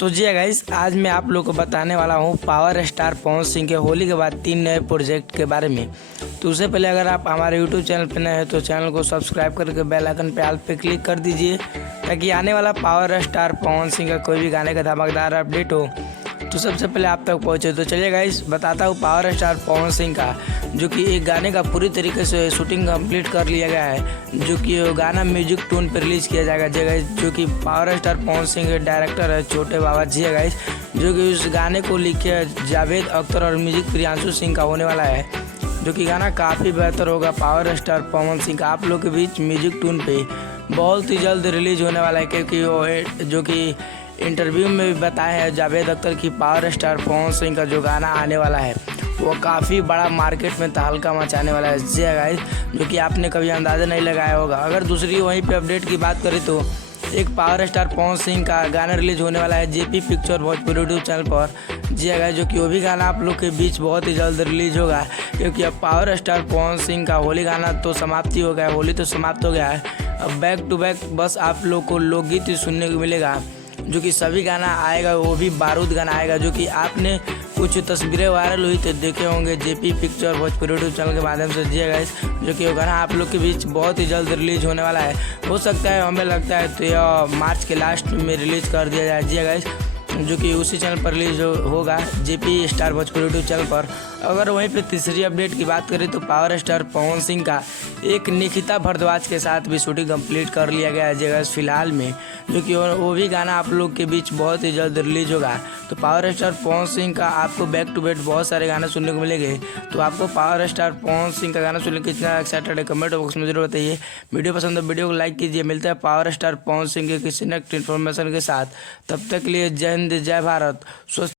तो जी गाइस, आज मैं आप लोग को बताने वाला हूँ पावर स्टार पवन सिंह के होली के बाद 3 नए प्रोजेक्ट के बारे में। तो उससे पहले अगर आप हमारे यूट्यूब चैनल पर नए हैं तो चैनल को सब्सक्राइब करके बेल आइकन पे ऑल पे क्लिक कर दीजिए, ताकि आने वाला पावर स्टार पवन सिंह का कोई भी गाने का धमाकेदार अपडेट हो तो सबसे पहले आप तक पहुँचे। तो चलिए गाइस, बताता हूँ पावर स्टार पवन सिंह का, जो कि एक गाने का पूरी तरीके से शूटिंग कंप्लीट कर लिया गया है, जो कि गाना म्यूजिक टून पर रिलीज़ किया जाएगा। जो कि पावर स्टार पवन सिंह के डायरेक्टर है छोटे बाबा जी है गाइस, जो कि उस गाने को लिखे जावेद अख्तर और म्यूजिक प्रियांशु सिंह का होने वाला है, जो कि गाना काफ़ी बेहतर होगा। पावर स्टार पवन सिंह का आप लोग के बीच म्यूजिक टून पे बहुत ही जल्द रिलीज होने वाला है, क्योंकि वो जो कि इंटरव्यू में भी बताया है जावेद अख्तर की पावर स्टार पवन सिंह का जो गाना आने वाला है वो काफ़ी बड़ा मार्केट में तहलका मचाने वाला है। जी गाइस, जो कि आपने कभी अंदाज़ा नहीं लगाया होगा। अगर दूसरी वहीं पे अपडेट की बात करें तो एक पावर स्टार पवन सिंह का गाना रिलीज होने वाला है JP picture Bhojpuri YouTube channel पर। जी गाइस, जो कि वो भी गाना आप लोग के बीच बहुत ही जल्द रिलीज होगा, क्योंकि अब पावर स्टार पवन सिंह का होली गाना तो समाप्ति हो गया है, होली तो समाप्त हो गया है। अब बैक टू बैक बस आप लोग को लोकगीत ही सुनने को मिलेगा, जो कि सभी गाना आएगा, वो भी बारूद गाना आएगा। जो कि आपने कुछ तस्वीरें वायरल हुई तो देखे होंगे JP picture Bhojpuri YouTube channel के माध्यम से। जी गाइस, जो कि वो गाना आप लोग के बीच बहुत ही जल्द रिलीज होने वाला है। हो सकता है, हमें लगता है तो यह मार्च के लास्ट में रिलीज कर दिया जाए। जी गाइस, जो कि उसी चैनल पर रिलीज होगा JP star Bhojpuri YouTube channel पर। अगर वहीं पे तीसरी अपडेट की बात करें तो पावर स्टार पवन सिंह का एक निकिता भारद्वाज के साथ भी शूटिंग कंप्लीट कर लिया गया है जगह फिलहाल में, जो कि वो भी गाना आप लोग के बीच बहुत ही जल्द रिलीज होगा। तो पावर स्टार पवन सिंह का आपको बैक टू बैक बहुत सारे गाने सुनने को मिलेंगे। तो आपको पावर स्टार पवन सिंह का गाना सुनने के कितना एक्साइटेड है कमेंट बॉक्स में जरूर बताइए। वीडियो पसंद है वीडियो को लाइक कीजिए। मिलता है पावर स्टार पवन सिंह के किसी नेक्स्ट इन्फॉर्मेशन के साथ, तब तक के लिए जय हिंद जय भारत। स्वस्थ